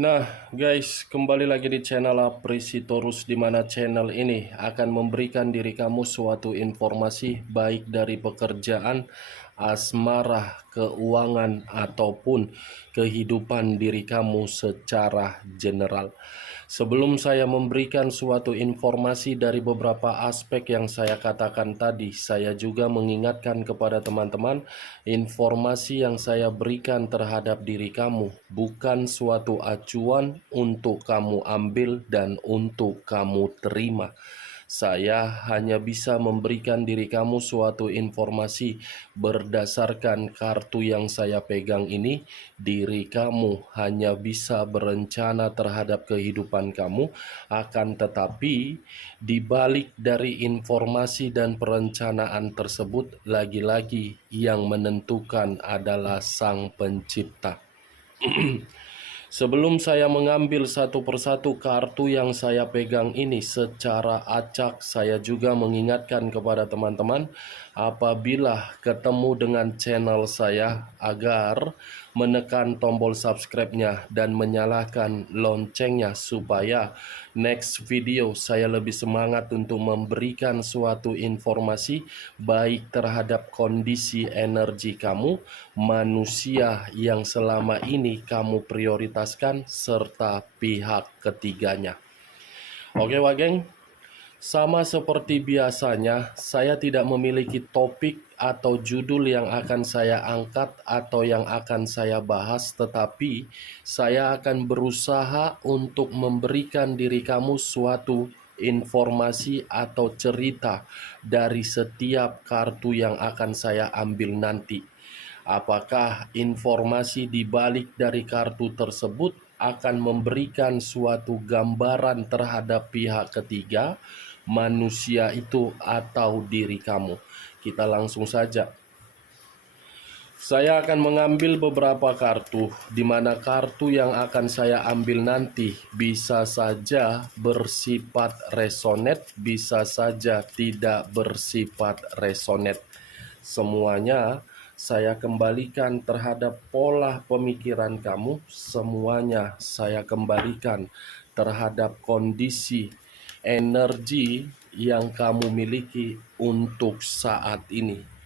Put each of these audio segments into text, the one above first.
Nah, guys, kembali lagi di channel Apresitorus, di mana channel ini akan memberikan diri kamu suatu informasi baik dari pekerjaan, asmara, keuangan, ataupun kehidupan diri kamu secara general. Sebelum saya memberikan suatu informasi dari beberapa aspek yang saya katakan tadi, saya juga mengingatkan kepada teman-teman, informasi yang saya berikan terhadap diri kamu bukan suatu acuan untuk kamu ambil dan untuk kamu terima. Saya hanya bisa memberikan diri kamu suatu informasi berdasarkan kartu yang saya pegang ini. Diri kamu hanya bisa berencana terhadap kehidupan kamu, akan tetapi di balik dari informasi dan perencanaan tersebut, lagi-lagi yang menentukan adalah Sang Pencipta. Sebelum saya mengambil satu persatu kartu yang saya pegang ini secara acak, saya juga mengingatkan kepada teman-teman apabila ketemu dengan channel saya agar menekan tombol subscribe-nya dan menyalakan loncengnya supaya next video saya lebih semangat untuk memberikan suatu informasi baik terhadap kondisi energi kamu, manusia yang selama ini kamu prioritaskan, serta pihak ketiganya. Oke, Wageng, sama seperti biasanya, saya tidak memiliki topik atau judul yang akan saya angkat atau yang akan saya bahas, tetapi saya akan berusaha untuk memberikan diri kamu suatu informasi atau cerita dari setiap kartu yang akan saya ambil nanti. Apakah informasi di balik dari kartu tersebut akan memberikan suatu gambaran terhadap pihak ketiga, manusia itu, atau diri kamu? Kita langsung saja. Saya akan mengambil beberapa kartu, di mana kartu yang akan saya ambil nanti bisa saja bersifat resonate, bisa saja tidak bersifat resonate. Semuanya saya kembalikan terhadap pola pemikiran kamu, semuanya saya kembalikan terhadap kondisi energi yang kamu miliki untuk saat ini.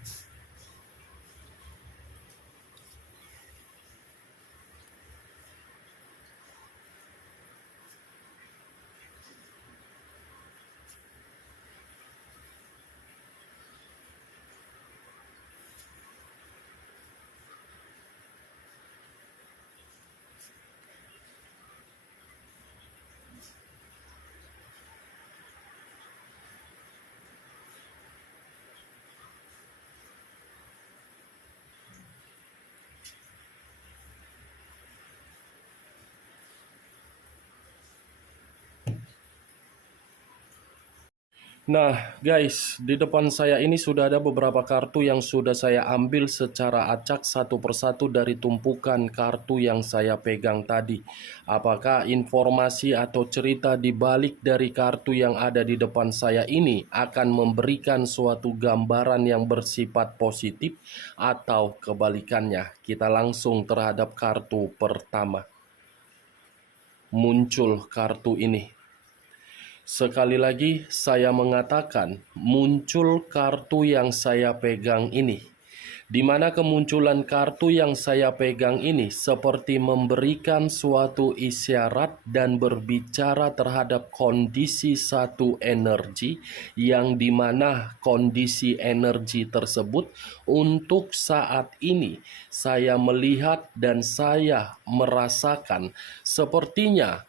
Nah, guys, di depan saya ini sudah ada beberapa kartu yang sudah saya ambil secara acak satu persatu dari tumpukan kartu yang saya pegang tadi. Apakah informasi atau cerita di balik dari kartu yang ada di depan saya ini akan memberikan suatu gambaran yang bersifat positif atau kebalikannya? Kita langsung terhadap kartu pertama. Muncul kartu ini. Sekali lagi saya mengatakan muncul kartu yang saya pegang ini, di mana kemunculan kartu yang saya pegang ini seperti memberikan suatu isyarat dan berbicara terhadap kondisi satu energi, yang dimana kondisi energi tersebut untuk saat ini saya melihat dan saya merasakan sepertinya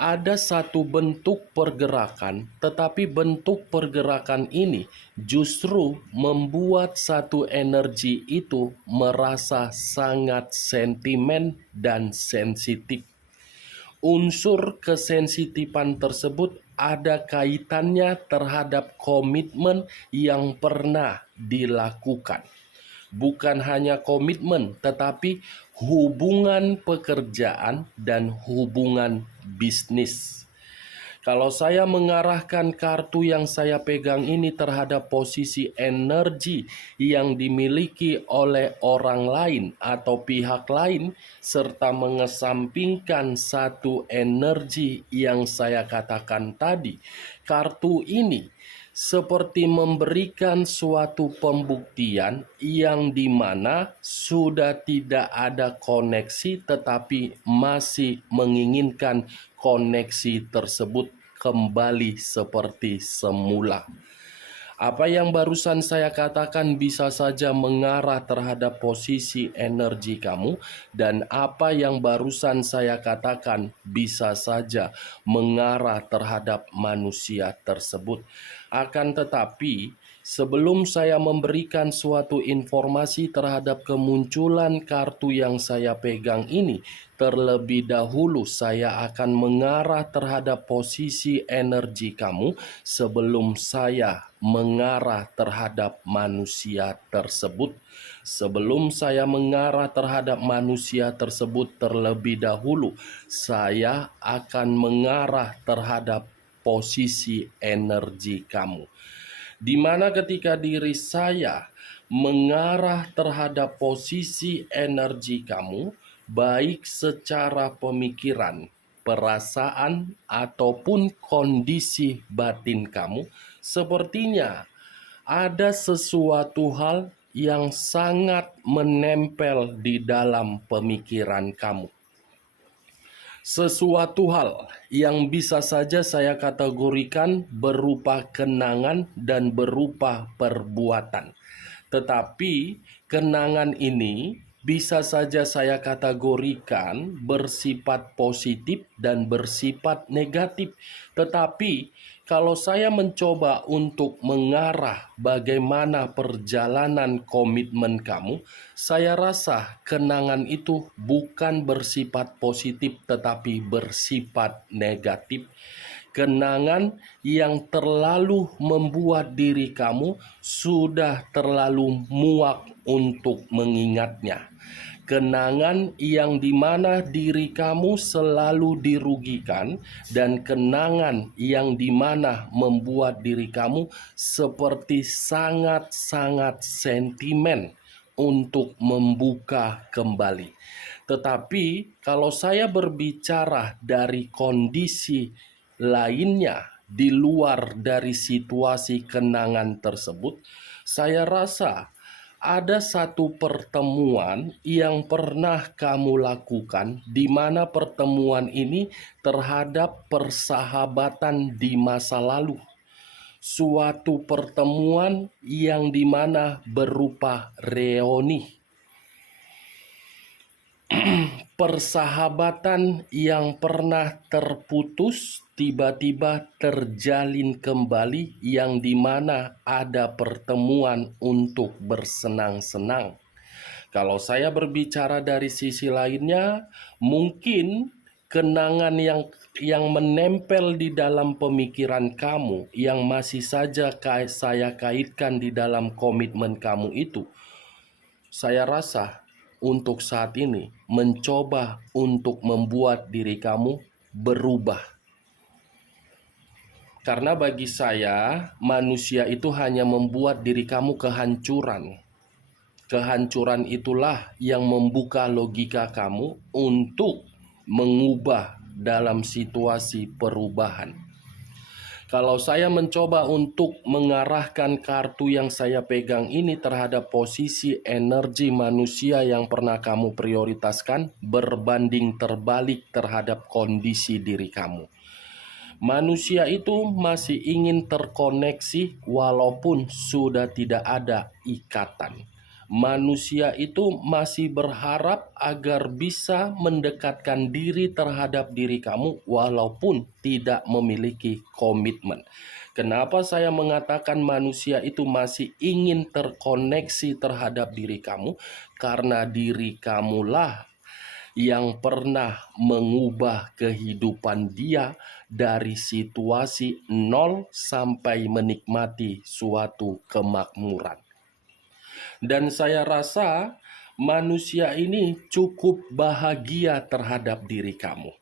ada satu bentuk pergerakan, tetapi bentuk pergerakan ini justru membuat satu energi itu merasa sangat sentimen dan sensitif. Unsur kesensitifan tersebut ada kaitannya terhadap komitmen yang pernah dilakukan. Bukan hanya komitmen, tetapi hubungan pekerjaan dan hubungan bisnis. Kalau saya mengarahkan kartu yang saya pegang ini terhadap posisi energi yang dimiliki oleh orang lain atau pihak lain, serta mengesampingkan satu energi yang saya katakan tadi, kartu ini seperti memberikan suatu pembuktian yang dimana sudah tidak ada koneksi tetapi masih menginginkan koneksi tersebut kembali seperti semula. Apa yang barusan saya katakan bisa saja mengarah terhadap posisi energi kamu, dan apa yang barusan saya katakan bisa saja mengarah terhadap manusia tersebut. Akan tetapi, sebelum saya memberikan suatu informasi terhadap kemunculan kartu yang saya pegang ini, terlebih dahulu saya akan mengarah terhadap posisi energi kamu sebelum saya mengarah terhadap manusia tersebut. Sebelum saya mengarah terhadap manusia tersebut terlebih dahulu, saya akan mengarah terhadap posisi energi kamu. Di mana ketika diri saya mengarah terhadap posisi energi kamu, baik secara pemikiran, perasaan, ataupun kondisi batin kamu, sepertinya ada sesuatu hal yang sangat menempel di dalam pemikiran kamu. Sesuatu hal yang bisa saja saya kategorikan berupa kenangan dan berupa perbuatan. Tetapi kenangan ini bisa saja saya kategorikan bersifat positif dan bersifat negatif. Tetapi kalau saya mencoba untuk mengarah bagaimana perjalanan komitmen kamu, saya rasa kenangan itu bukan bersifat positif tetapi bersifat negatif. Kenangan yang terlalu membuat diri kamu sudah terlalu muak untuk mengingatnya. Kenangan yang dimana diri kamu selalu dirugikan, dan kenangan yang dimana membuat diri kamu seperti sangat-sangat sentimen untuk membuka kembali. Tetapi kalau saya berbicara dari kondisi lainnya di luar dari situasi kenangan tersebut, saya rasa ada satu pertemuan yang pernah kamu lakukan, di mana pertemuan ini terhadap persahabatan di masa lalu. Suatu pertemuan yang dimana berupa reuni. Persahabatan yang pernah terputus tiba-tiba terjalin kembali, yang dimana ada pertemuan untuk bersenang-senang. Kalau saya berbicara dari sisi lainnya, mungkin kenangan yang menempel di dalam pemikiran kamu, yang masih saja saya kaitkan di dalam komitmen kamu itu, saya rasa untuk saat ini mencoba untuk membuat diri kamu berubah. Karena bagi saya, manusia itu hanya membuat diri kamu kehancuran. Kehancuran itulah yang membuka logika kamu untuk mengubah dalam situasi perubahan. Kalau saya mencoba untuk mengarahkan kartu yang saya pegang ini terhadap posisi energi manusia yang pernah kamu prioritaskan, berbanding terbalik terhadap kondisi diri kamu. Manusia itu masih ingin terkoneksi walaupun sudah tidak ada ikatan. Manusia itu masih berharap agar bisa mendekatkan diri terhadap diri kamu walaupun tidak memiliki komitmen. Kenapa saya mengatakan manusia itu masih ingin terkoneksi terhadap diri kamu? Karena diri kamulah yang pernah mengubah kehidupan dia dari situasi nol sampai menikmati suatu kemakmuran. Dan saya rasa manusia ini cukup bahagia terhadap diri kamu.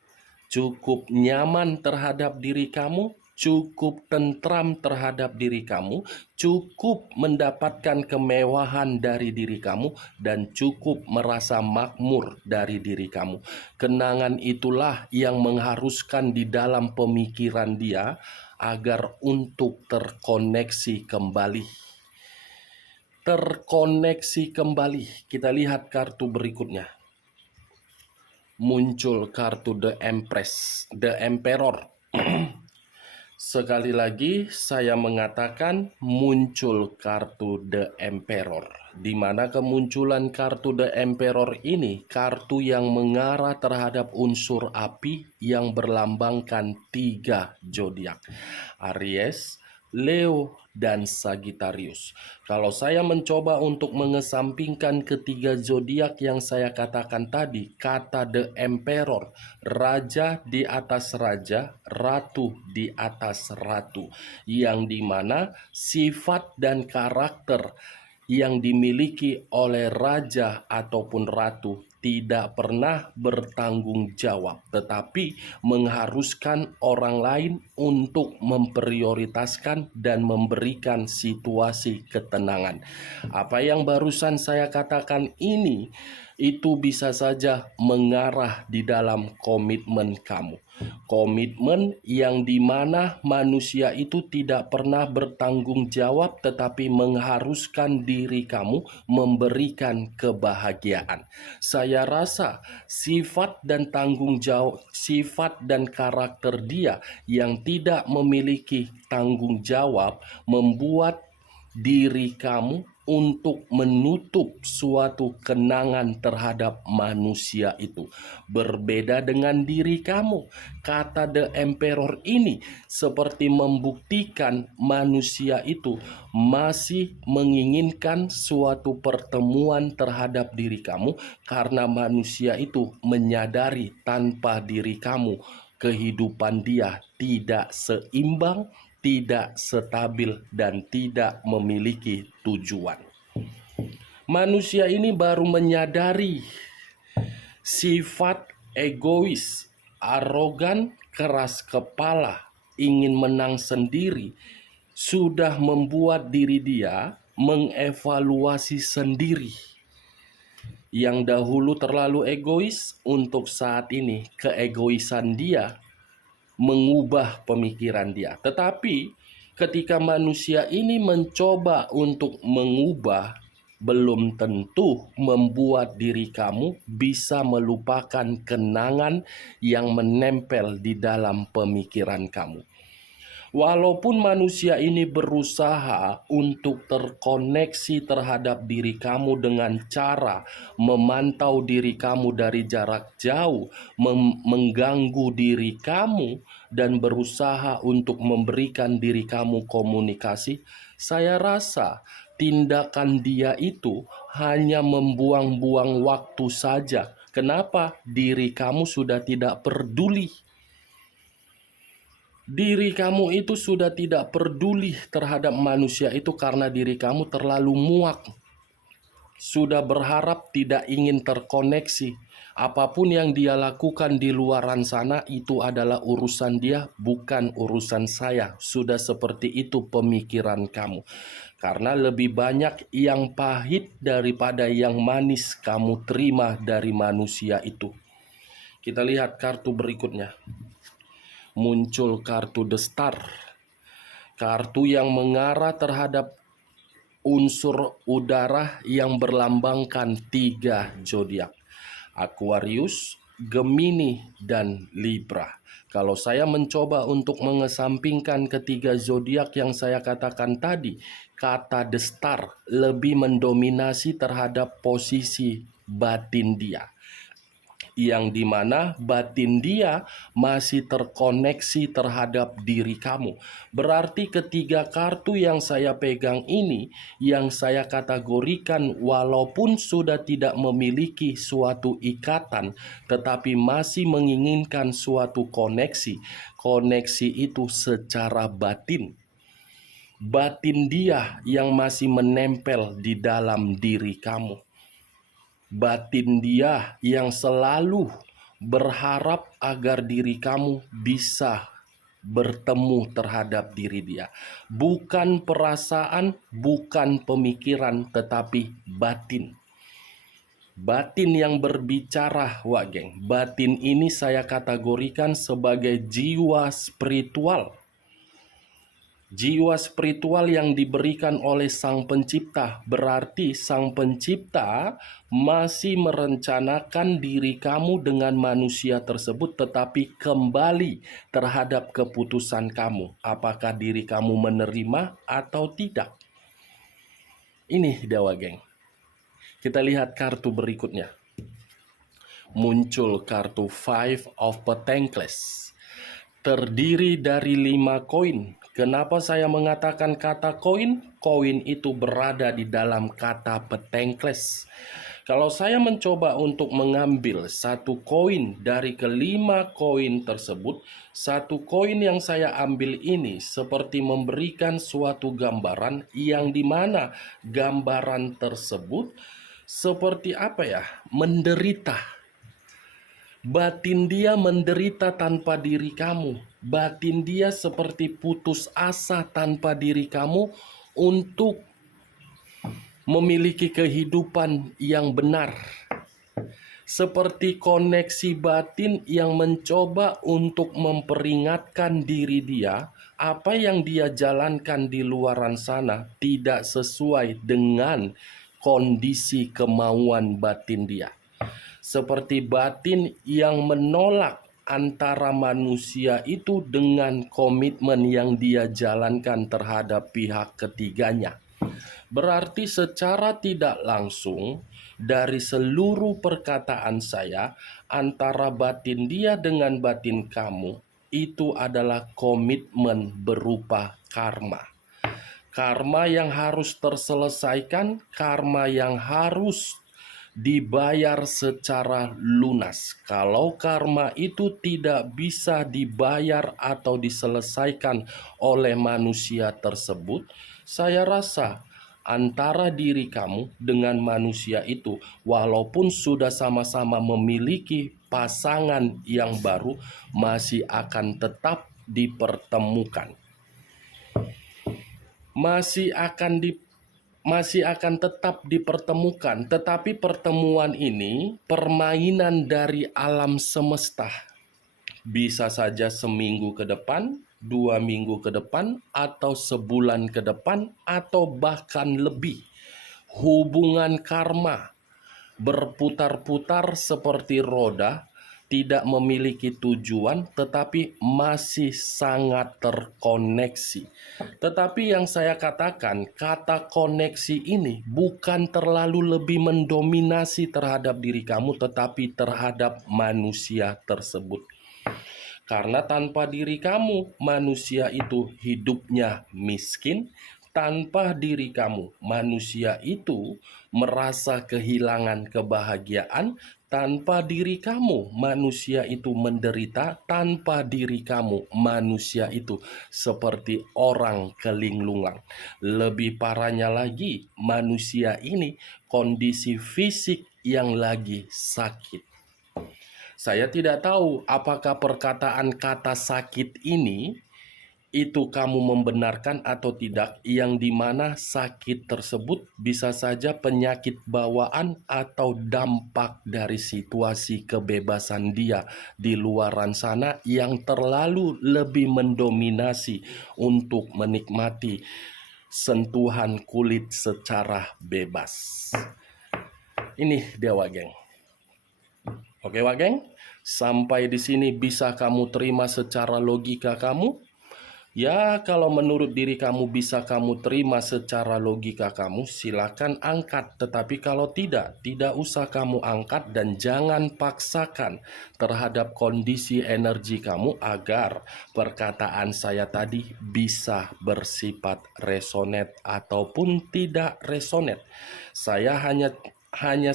cukup nyaman terhadap diri kamu, cukup tentram terhadap diri kamu, cukup mendapatkan kemewahan dari diri kamu, dan cukup merasa makmur dari diri kamu. Kenangan itulah yang mengharuskan di dalam pemikiran dia agar untuk terkoneksi kembali. Terkoneksi kembali. Kita lihat kartu berikutnya. Muncul kartu The Empress, The Emperor. Sekali lagi saya mengatakan muncul kartu The Emperor. Di mana kemunculan kartu The Emperor ini kartu yang mengarah terhadap unsur api yang berlambangkan 3 zodiak. Aries, Leo, dan Sagittarius. Kalau saya mencoba untuk mengesampingkan ketiga zodiak yang saya katakan tadi, kata The Emperor, raja di atas raja, ratu di atas ratu, yang dimana sifat dan karakter yang dimiliki oleh raja ataupun ratu tidak pernah bertanggung jawab, tetapi mengharuskan orang lain untuk memprioritaskan dan memberikan situasi ketenangan. Apa yang barusan saya katakan ini, itu bisa saja mengarah di dalam komitmen kamu. Komitmen yang dimana manusia itu tidak pernah bertanggung jawab, tetapi mengharuskan diri kamu memberikan kebahagiaan. Saya rasa sifat dan tanggung jawab, sifat dan karakter dia yang tidak memiliki tanggung jawab membuat diri kamu untuk menutup suatu kenangan terhadap manusia itu. Berbeda dengan diri kamu, kata The Emperor ini seperti membuktikan manusia itu masih menginginkan suatu pertemuan terhadap diri kamu, karena manusia itu menyadari tanpa diri kamu kehidupan dia tidak seimbang, tidak stabil, dan tidak memiliki tujuan. Manusia ini baru menyadari sifat egois, arogan, keras kepala, ingin menang sendiri, sudah membuat diri dia mengevaluasi sendiri. Yang dahulu terlalu egois, untuk saat ini keegoisan dia mengubah pemikiran dia. Tetapi ketika manusia ini mencoba untuk mengubah, belum tentu membuat diri kamu bisa melupakan kenangan yang menempel di dalam pemikiran kamu. Walaupun manusia ini berusaha untuk terkoneksi terhadap diri kamu dengan cara memantau diri kamu dari jarak jauh, mengganggu diri kamu, dan berusaha untuk memberikan diri kamu komunikasi, saya rasa tindakan dia itu hanya membuang-buang waktu saja. Kenapa? Diri kamu sudah tidak peduli. Diri kamu itu sudah tidak peduli terhadap manusia itu karena diri kamu terlalu muak. Sudah berharap tidak ingin terkoneksi. Apapun yang dia lakukan di luaran sana itu adalah urusan dia, bukan urusan saya. Sudah seperti itu pemikiran kamu. Karena lebih banyak yang pahit daripada yang manis kamu terima dari manusia itu. Kita lihat kartu berikutnya. Muncul kartu The Star, kartu yang mengarah terhadap unsur udara yang berlambangkan 3 zodiak: Aquarius, Gemini, dan Libra. Kalau saya mencoba untuk mengesampingkan ketiga zodiak yang saya katakan tadi, kata The Star lebih mendominasi terhadap posisi batin dia, yang dimana batin dia masih terkoneksi terhadap diri kamu. Berarti ketiga kartu yang saya pegang ini, yang saya kategorikan walaupun sudah tidak memiliki suatu ikatan, tetapi masih menginginkan suatu koneksi. Koneksi itu secara batin. Batin dia yang masih menempel di dalam diri kamu. Batin dia yang selalu berharap agar diri kamu bisa bertemu terhadap diri dia. Bukan perasaan, bukan pemikiran, tetapi batin. Batin yang berbicara, Wak Geng. Batin ini saya kategorikan sebagai jiwa spiritual. Jiwa spiritual yang diberikan oleh Sang Pencipta, berarti Sang Pencipta masih merencanakan diri kamu dengan manusia tersebut, tetapi kembali terhadap keputusan kamu. Apakah diri kamu menerima atau tidak? Ini Dewa Geng. Kita lihat kartu berikutnya. Muncul kartu Five of Pentacles. Terdiri dari 5 koin. Kenapa saya mengatakan kata koin? Koin itu berada di dalam kata Pentacles. Kalau saya mencoba untuk mengambil satu koin dari kelima koin tersebut, satu koin yang saya ambil ini seperti memberikan suatu gambaran yang dimana gambaran tersebut seperti apa ya? Menderita. Batin dia menderita tanpa diri kamu. Batin dia seperti putus asa tanpa diri kamu untuk memiliki kehidupan yang benar. Seperti koneksi batin yang mencoba untuk memperingatkan diri dia, apa yang dia jalankan di luaran sana tidak sesuai dengan kondisi kemauan batin dia. Seperti batin yang menolak antara manusia itu dengan komitmen yang dia jalankan terhadap pihak ketiganya. Berarti secara tidak langsung dari seluruh perkataan saya, antara batin dia dengan batin kamu itu adalah komitmen berupa karma. Karma yang harus terselesaikan, karma yang harus dibayar secara lunas. Kalau karma itu tidak bisa dibayar atau diselesaikan oleh manusia tersebut, saya rasa antara diri kamu dengan manusia itu, walaupun sudah sama-sama memiliki pasangan yang baru, masih akan tetap dipertemukan. Masih akan tetap dipertemukan, tetapi pertemuan ini permainan dari alam semesta. Bisa saja seminggu ke depan, 2 minggu ke depan, atau sebulan ke depan, atau bahkan lebih. Hubungan karma berputar-putar seperti roda, tidak memiliki tujuan, tetapi masih sangat terkoneksi. Tetapi yang saya katakan, kata koneksi ini bukan terlalu lebih mendominasi terhadap diri kamu, tetapi terhadap manusia tersebut. Karena tanpa diri kamu, manusia itu hidupnya miskin. Tanpa diri kamu, manusia itu merasa kehilangan kebahagiaan. Tanpa diri kamu, manusia itu menderita. Tanpa diri kamu, manusia itu seperti orang kelingluang. Lebih parahnya lagi, manusia ini kondisi fisik yang lagi sakit. Saya tidak tahu apakah perkataan kata sakit ini itu kamu membenarkan atau tidak, yang dimana sakit tersebut bisa saja penyakit bawaan atau dampak dari situasi kebebasan dia di luaran sana yang terlalu lebih mendominasi untuk menikmati sentuhan kulit secara bebas. Ini dia Wak Geng. Oke Wak Geng, sampai di sini bisa kamu terima secara logika kamu? Ya, kalau menurut diri kamu bisa kamu terima secara logika kamu, silakan angkat. Tetapi kalau tidak usah kamu angkat dan jangan paksakan terhadap kondisi energi kamu agar perkataan saya tadi bisa bersifat resonate ataupun tidak resonate. Saya hanya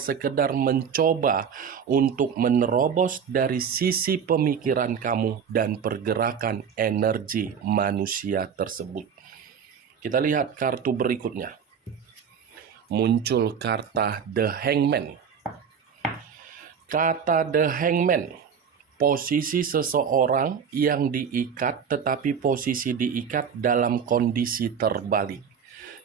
sekedar mencoba untuk menerobos dari sisi pemikiran kamu dan pergerakan energi manusia tersebut. Kita lihat kartu berikutnya. Muncul karta The Hangman. Kata The Hangman posisi seseorang yang diikat, tetapi posisi diikat dalam kondisi terbalik.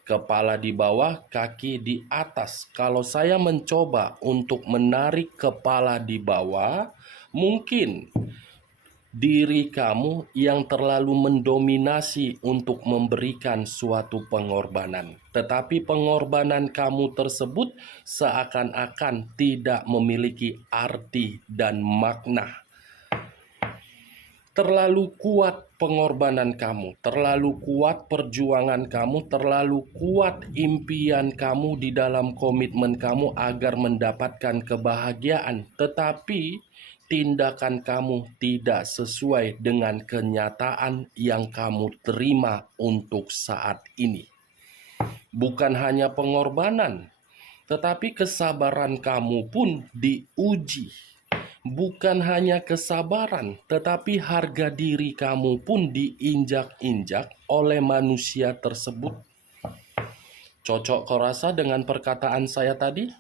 Kepala di bawah, kaki di atas. Kalau saya mencoba untuk menarik kepala di bawah, mungkin diri kamu yang terlalu mendominasi untuk memberikan suatu pengorbanan. Tetapi pengorbanan kamu tersebut seakan-akan tidak memiliki arti dan makna. Terlalu kuat pengorbanan kamu, terlalu kuat perjuangan kamu, terlalu kuat impian kamu di dalam komitmen kamu agar mendapatkan kebahagiaan. Tetapi tindakan kamu tidak sesuai dengan kenyataan yang kamu terima untuk saat ini. Bukan hanya pengorbanan, tetapi kesabaran kamu pun diuji. Bukan hanya kesabaran, tetapi harga diri kamu pun diinjak-injak oleh manusia tersebut. Cocok kau rasa dengan perkataan saya tadi?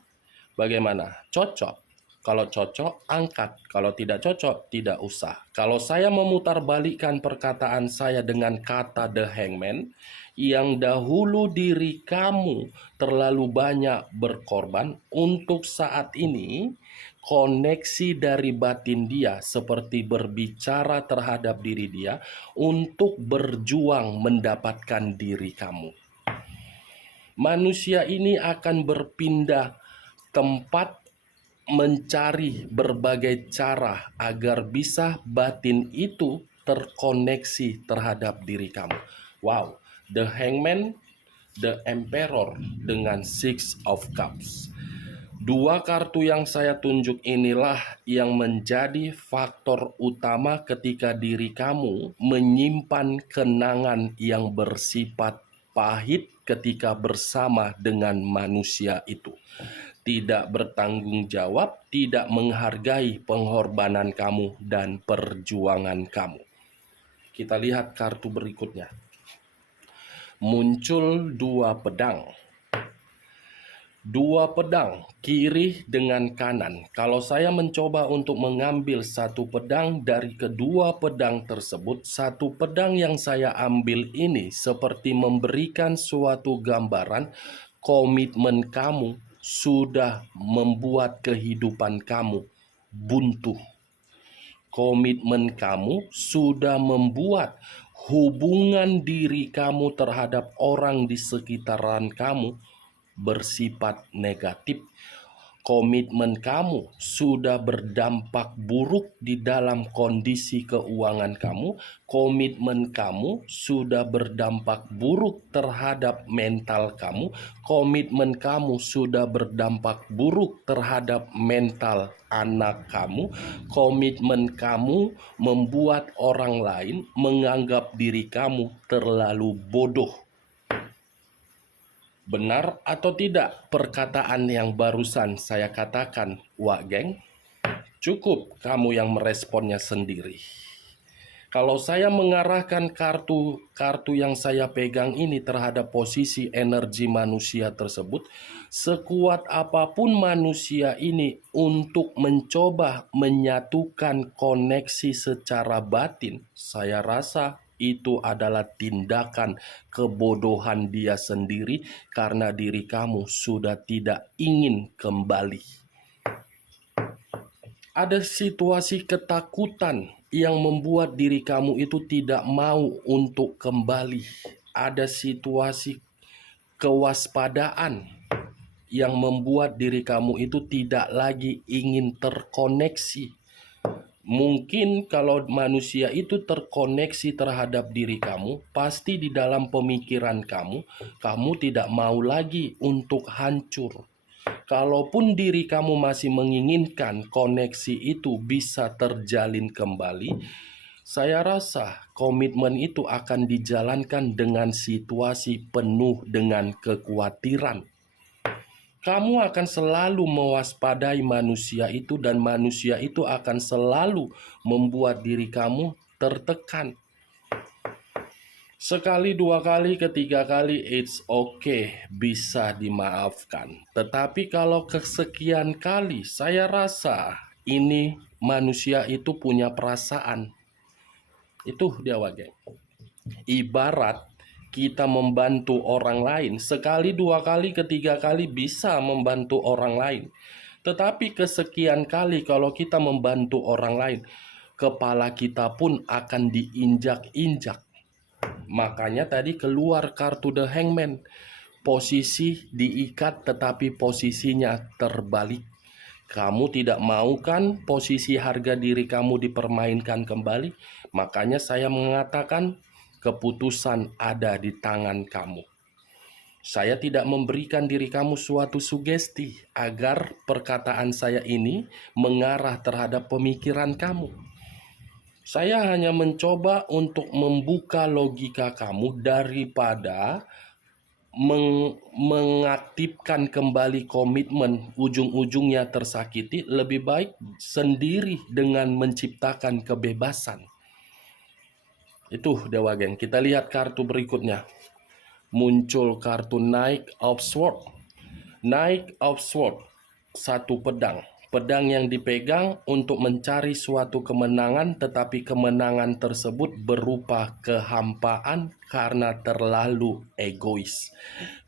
Bagaimana? Cocok? Kalau cocok, angkat. Kalau tidak cocok, tidak usah. Kalau saya memutarbalikkan perkataan saya dengan kata The Hangman, yang dahulu diri kamu terlalu banyak berkorban, untuk saat ini koneksi dari batin dia seperti berbicara terhadap diri dia untuk berjuang mendapatkan diri kamu. Manusia ini akan berpindah tempat mencari berbagai cara agar bisa batin itu terkoneksi terhadap diri kamu. Wow, The Hangman, The Emperor dengan Six of Cups. Dua kartu yang saya tunjuk inilah yang menjadi faktor utama ketika diri kamu menyimpan kenangan yang bersifat pahit ketika bersama dengan manusia itu. Tidak bertanggung jawab, tidak menghargai pengorbanan kamu dan perjuangan kamu. Kita lihat kartu berikutnya. Muncul dua pedang. Dua pedang, kiri dengan kanan. Kalau saya mencoba untuk mengambil satu pedang dari kedua pedang tersebut, satu pedang yang saya ambil ini seperti memberikan suatu gambaran komitmen kamu sudah membuat kehidupan kamu buntu. Komitmen kamu sudah membuat hubungan diri kamu terhadap orang di sekitaran kamu bersifat negatif. Komitmen kamu sudah berdampak buruk di dalam kondisi keuangan kamu. Komitmen kamu sudah berdampak buruk terhadap mental kamu. Komitmen kamu sudah berdampak buruk terhadap mental anak kamu. Komitmen kamu membuat orang lain menganggap diri kamu terlalu bodoh. Benar atau tidak perkataan yang barusan saya katakan, Wak Geng? Cukup kamu yang meresponnya sendiri. Kalau saya mengarahkan kartu yang saya pegang ini terhadap posisi energi manusia tersebut, sekuat apapun manusia ini untuk mencoba menyatukan koneksi secara batin, saya rasa itu adalah tindakan kebodohan dia sendiri karena diri kamu sudah tidak ingin kembali. Ada situasi ketakutan yang membuat diri kamu itu tidak mau untuk kembali. Ada situasi kewaspadaan yang membuat diri kamu itu tidak lagi ingin terkoneksi. Mungkin kalau manusia itu terkoneksi terhadap diri kamu, pasti di dalam pemikiran kamu, kamu tidak mau lagi untuk hancur. Kalaupun diri kamu masih menginginkan koneksi itu bisa terjalin kembali, saya rasa komitmen itu akan dijalankan dengan situasi penuh dengan kekhawatiran. Kamu akan selalu mewaspadai manusia itu dan manusia itu akan selalu membuat diri kamu tertekan. Sekali, dua kali, ketiga kali, it's okay, bisa dimaafkan. Tetapi kalau kesekian kali, saya rasa ini manusia itu punya perasaan. Itu dia geng. Ibarat kita membantu orang lain, sekali, dua kali, ketiga kali bisa membantu orang lain. Tetapi kesekian kali kalau kita membantu orang lain, kepala kita pun akan diinjak-injak. Makanya tadi keluar kartu The Hangman. Posisi diikat tetapi posisinya terbalik. Kamu tidak mau kan posisi harga diri kamu dipermainkan kembali? Makanya saya mengatakan keputusan ada di tangan kamu. Saya tidak memberikan diri kamu suatu sugesti agar perkataan saya ini mengarah terhadap pemikiran kamu. Saya hanya mencoba untuk membuka logika kamu daripada mengaktifkan kembali komitmen, ujung-ujungnya tersakiti. Lebih baik sendiri dengan menciptakan kebebasan. Itu Dewa Geng. Kita lihat kartu berikutnya. Muncul kartu Knight of Swords. Knight of Swords, satu pedang. Pedang yang dipegang untuk mencari suatu kemenangan, tetapi kemenangan tersebut berupa kehampaan karena terlalu egois.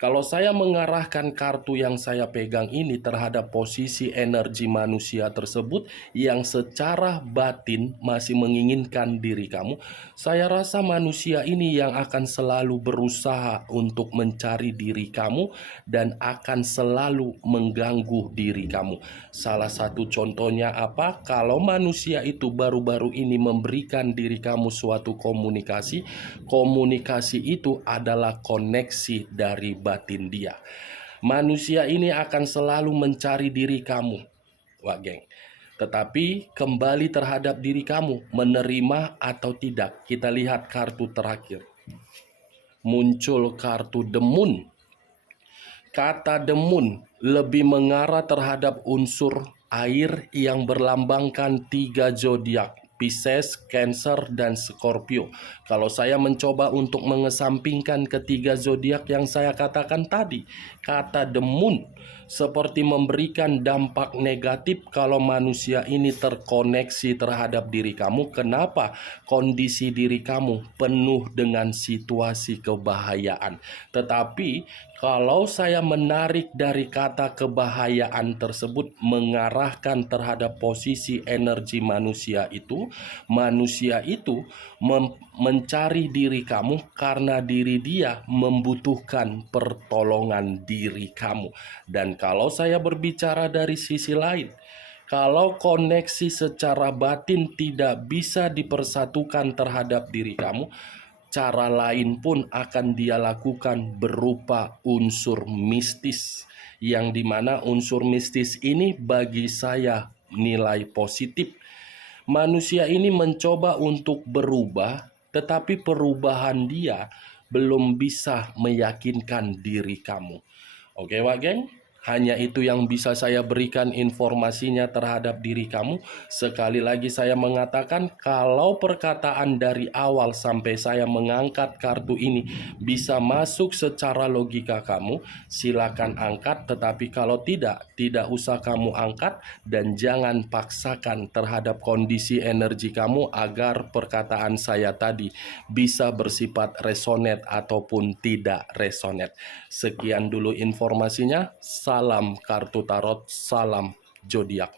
Kalau saya mengarahkan kartu yang saya pegang ini terhadap posisi energi manusia tersebut yang secara batin masih menginginkan diri kamu, saya rasa manusia ini yang akan selalu berusaha untuk mencari diri kamu dan akan selalu mengganggu diri kamu. Salah satu contohnya apa? Kalau manusia itu baru-baru ini memberikan diri kamu suatu komunikasi itu adalah koneksi dari batin dia. Manusia ini akan selalu mencari diri kamu, Wak Geng. Tetapi kembali terhadap diri kamu, menerima atau tidak. Kita lihat kartu terakhir. Muncul kartu The Moon. Kata The Moon lebih mengarah terhadap unsur air yang berlambangkan 3 zodiak, Pisces, Cancer, dan Scorpio. Kalau saya mencoba untuk mengesampingkan ketiga zodiak yang saya katakan tadi, kata The Moon seperti memberikan dampak negatif kalau manusia ini terkoneksi terhadap diri kamu. Kenapa? Kondisi diri kamu penuh dengan situasi kebahayaan. Tetapi kalau saya menarik dari kata kebahayaan tersebut mengarahkan terhadap posisi energi manusia itu mencari diri kamu karena diri dia membutuhkan pertolongan diri kamu. Dan kalau saya berbicara dari sisi lain, kalau koneksi secara batin tidak bisa dipersatukan terhadap diri kamu, cara lain pun akan dia lakukan berupa unsur mistis, yang dimana unsur mistis ini bagi saya nilai positif. Manusia ini mencoba untuk berubah, tetapi perubahan dia belum bisa meyakinkan diri kamu. Oke Wak Geng? Hanya itu yang bisa saya berikan informasinya terhadap diri kamu. Sekali lagi saya mengatakan, kalau perkataan dari awal sampai saya mengangkat kartu ini bisa masuk secara logika kamu, silakan angkat. Tetapi kalau tidak usah kamu angkat. Dan jangan paksakan terhadap kondisi energi kamu agar perkataan saya tadi bisa bersifat resonate ataupun tidak resonate. Sekian dulu informasinya. Salam kartu tarot, salam zodiak.